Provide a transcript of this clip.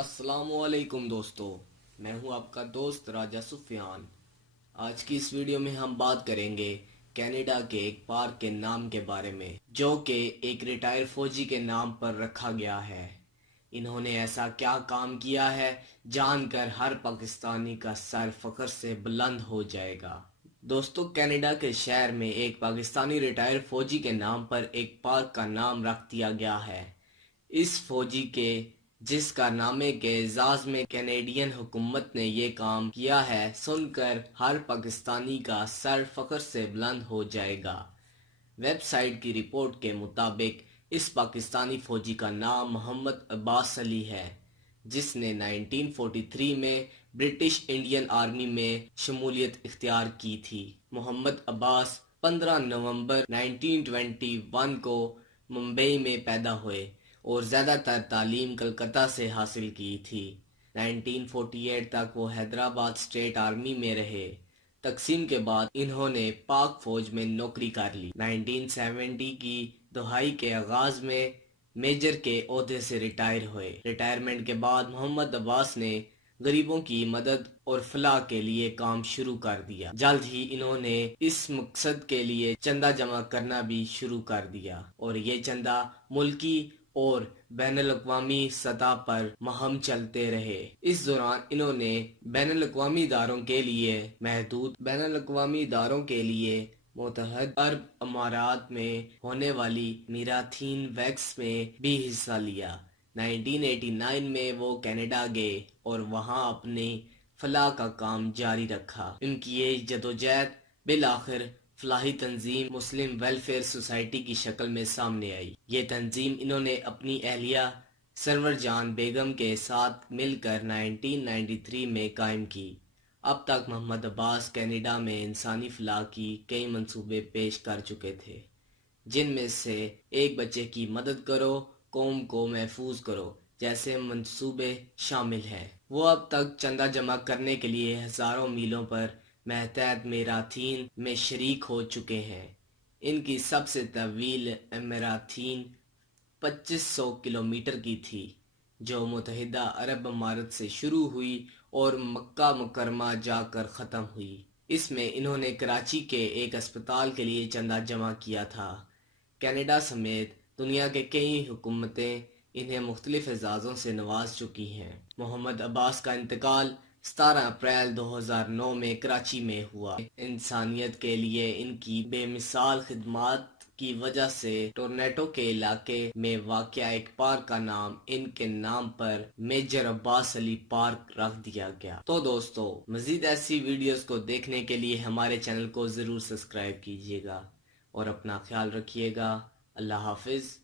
السلام علیکم دوستو، میں ہوں آپ کا دوست راجہ سفیان۔ آج کی اس ویڈیو میں ہم بات کریں گے کینیڈا کے ایک پارک کے نام کے بارے میں، جو کہ ایک ریٹائر فوجی کے نام پر رکھا گیا ہے۔ انہوں نے ایسا کیا کام کیا ہے جان کر ہر پاکستانی کا سر فخر سے بلند ہو جائے گا۔ دوستو، کینیڈا کے شہر میں ایک پاکستانی ریٹائر فوجی کے نام پر ایک پارک کا نام رکھ دیا گیا ہے۔ اس فوجی کے جس کارنامے کے اعزاز میں کینیڈین حکومت نے یہ کام کیا ہے سن کر ہر پاکستانی کا سر فخر سے بلند ہو جائے گا۔ ویب سائٹ کی رپورٹ کے مطابق اس پاکستانی فوجی کا نام محمد عباس علی ہے، جس نے 1943 میں برٹش انڈین آرمی میں شمولیت اختیار کی تھی۔ محمد عباس 15 نومبر 1921 کو ممبئی میں پیدا ہوئے اور زیادہ تر تعلیم کلکتہ سے حاصل کی تھی۔ 1948 تک وہ حیدرآباد اسٹیٹ آرمی میں رہے۔ تقسیم کے بعد انہوں نے پاک فوج میں نوکری کر لی۔ 1970 کی دہائی کے آغاز میں میجر کے عہدے سے ریٹائر ہوئے۔ ریٹائرمنٹ کے بعد محمد عباس نے غریبوں کی مدد اور فلاح کے لیے کام شروع کر دیا۔ جلد ہی انہوں نے اس مقصد کے لیے چندہ جمع کرنا بھی شروع کر دیا اور یہ چندہ ملکی اور بین الاقوامی سطح پر مہم چلتے رہے۔ اس دوران انہوں نے بین الاقوامی اداروں کے لیے متحدہ عرب امارات میں ہونے والی میراتھن ویکس میں بھی حصہ لیا۔ 1989 میں وہ کینیڈا گئے اور وہاں اپنی فلاح کا کام جاری رکھا۔ ان کی یہ جدوجہد بالآخر فلاحی تنظیم مسلم ویلفیئر سوسائٹی کی شکل میں سامنے آئی۔ یہ تنظیم انہوں نے اپنی اہلیہ سرور جان بیگم کے ساتھ مل کر 1993 میں قائم کی۔ اب تک محمد عباس کینیڈا میں انسانی فلاح کی کئی منصوبے پیش کر چکے تھے، جن میں سے ایک بچے کی مدد کرو، قوم کو محفوظ کرو جیسے منصوبے شامل ہیں۔ وہ اب تک چندہ جمع کرنے کے لیے ہزاروں میلوں پر متحد میراتھن میں شریک ہو چکے ہیں۔ ان کی سب سے طویل میراتھن 2500 کلومیٹر کی تھی، جو متحدہ عرب امارات سے شروع ہوئی اور مکہ مکرمہ جا کر ختم ہوئی۔ اس میں انہوں نے کراچی کے ایک اسپتال کے لیے چندہ جمع کیا تھا۔ کینیڈا سمیت دنیا کے کئی حکومتیں انہیں مختلف اعزازوں سے نواز چکی ہیں۔ محمد عباس کا انتقال 17 اپریل 2009 میں کراچی میں ہوا۔ انسانیت کے لیے ان کی بے مثال خدمات کی وجہ سے ٹورنٹو کے علاقے میں واقع ایک پارک کا نام ان کے نام پر میجر عباس علی پارک رکھ دیا گیا۔ تو دوستو، مزید ایسی ویڈیوز کو دیکھنے کے لیے ہمارے چینل کو ضرور سبسکرائب کیجیے گا اور اپنا خیال رکھیے گا۔ اللہ حافظ۔